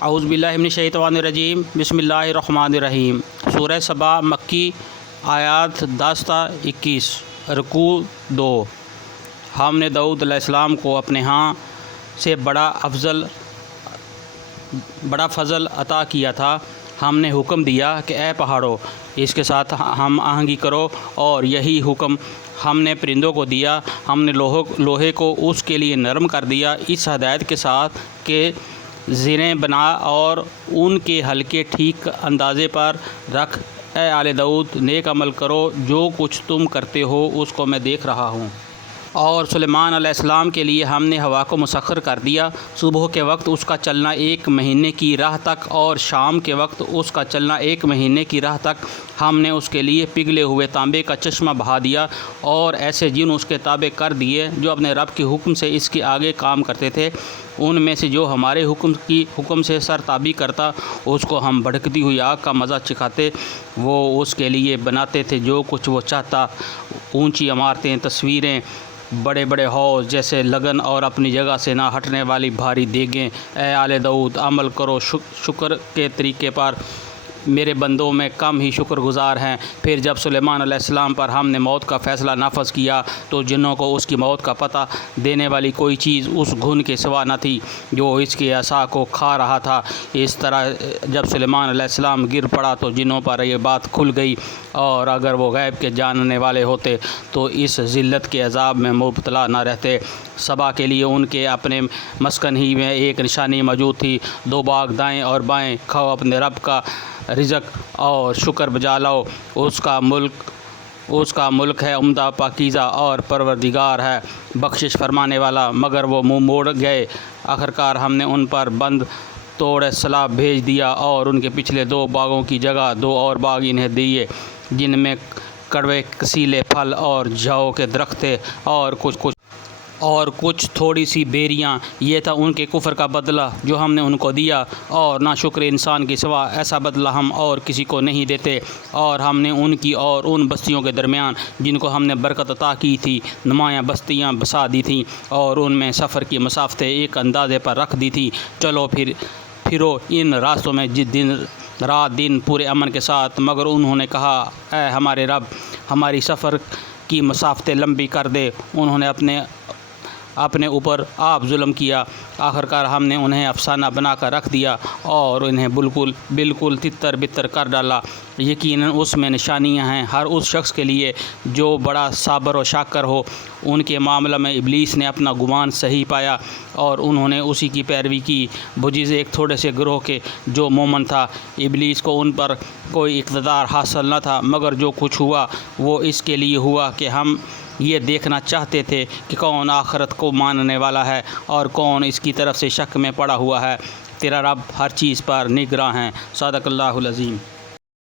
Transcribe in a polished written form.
اعوذ باللہ من الشیطان الرجیم بسم اللہ الرحمن الرحیم۔ سورہ سبا مکی، آیات 10 تا 21، رکوع 2۔ ہم نے داؤد علیہ السلام کو اپنے ہاں سے بڑا فضل عطا کیا تھا۔ ہم نے حکم دیا کہ اے پہاڑوں، اس کے ساتھ ہم آہنگی کرو، اور یہی حکم ہم نے پرندوں کو دیا۔ ہم نے لوہے کو اس کے لیے نرم کر دیا، اس ہدایت کے ساتھ کہ زریں بنا اور ان کے حلقے ٹھیک اندازے پر رکھ۔ اے آل داؤد، نیک عمل کرو، جو کچھ تم کرتے ہو اس کو میں دیکھ رہا ہوں۔ اور سلیمان علیہ السلام کے لیے ہم نے ہوا کو مسخر کر دیا، صبح کے وقت اس کا چلنا 1 مہینے کی راہ تک، اور شام کے وقت اس کا چلنا 1 مہینے کی راہ تک۔ ہم نے اس کے لیے پگھلے ہوئے تانبے کا چشمہ بہا دیا، اور ایسے جن اس کے تابع کر دیے جو اپنے رب کے حکم سے اس کے آگے کام کرتے تھے۔ ان میں سے جو ہمارے حکم سے سرتابی کرتا، اس کو ہم بھڑکتی ہوئی آگ کا مزہ چکھاتے۔ وہ اس کے لیے بناتے تھے جو کچھ وہ چاہتا، اونچی عمارتیں، تصویریں، بڑے بڑے حوض جیسے لگن، اور اپنی جگہ سے نہ ہٹنے والی بھاری دیگیں۔ اے آل داؤد، عمل کرو شکر کے طریقے پر، میرے بندوں میں کم ہی شکر گزار ہیں۔ پھر جب سلیمان علیہ السلام پر ہم نے موت کا فیصلہ نافذ کیا تو جنوں کو اس کی موت کا پتہ دینے والی کوئی چیز اس گھن کے سوا نہ تھی جو اس کی عصا کو کھا رہا تھا۔ اس طرح جب سلیمان علیہ السلام گر پڑا تو جنوں پر یہ بات کھل گئی، اور اگر وہ غیب کے جاننے والے ہوتے تو اس ذلت کے عذاب میں مبتلا نہ رہتے۔ سبا کے لیے ان کے اپنے مسکن ہی میں ایک نشانی موجود تھی، 2 باغ دائیں اور بائیں۔ کھاؤ اپنے رب کا رزق اور شکر بجا لاؤ، اس کا ملک ہے عمدہ، پاکیزہ، اور پروردگار ہے بخشش فرمانے والا۔ مگر وہ منہ موڑ گئے۔ آخرکار ہم نے ان پر بند توڑ سیلاب بھیج دیا، اور ان کے پچھلے 2 باغوں کی جگہ 2 اور باغ انہیں دیے، جن میں کڑوے کسیلے پھل اور جھاؤ کے درخت تھے، اور کچھ تھوڑی سی بیریاں۔ یہ تھا ان کے کفر کا بدلہ جو ہم نے ان کو دیا، اور نہ شکر انسان کے سوا ایسا بدلہ ہم اور کسی کو نہیں دیتے۔ اور ہم نے ان کی اور ان بستیوں کے درمیان جن کو ہم نے برکت عطا کی تھی نمایاں بستیاں بسا دی تھیں، اور ان میں سفر کی مسافتیں ایک اندازے پر رکھ دی تھیں۔ چلو پھرو ان راستوں میں رات دن پورے امن کے ساتھ۔ مگر انہوں نے کہا، اے ہمارے رب، ہماری سفر کی مسافتیں لمبی کر دے۔ انہوں نے اپنے اوپر آپ ظلم کیا۔ آخرکار ہم نے انہیں افسانہ بنا کر رکھ دیا، اور انہیں بالکل تتر بتر کر ڈالا۔ یقیناً اس میں نشانیاں ہیں ہر اس شخص کے لیے جو بڑا صابر و شاکر ہو۔ ان کے معاملہ میں ابلیس نے اپنا گمان صحیح پایا، اور انہوں نے اسی کی پیروی کی، بجز ایک تھوڑے سے گروہ کے جو مومن تھا۔ ابلیس کو ان پر کوئی اقتدار حاصل نہ تھا، مگر جو کچھ ہوا وہ اس کے لیے ہوا کہ ہم یہ دیکھنا چاہتے تھے کہ کون آخرت کو ماننے والا ہے اور کون اس کی طرف سے شک میں پڑا ہوا ہے۔ تیرا رب ہر چیز پر نگراں ہے۔ صدق اللہ العظیم۔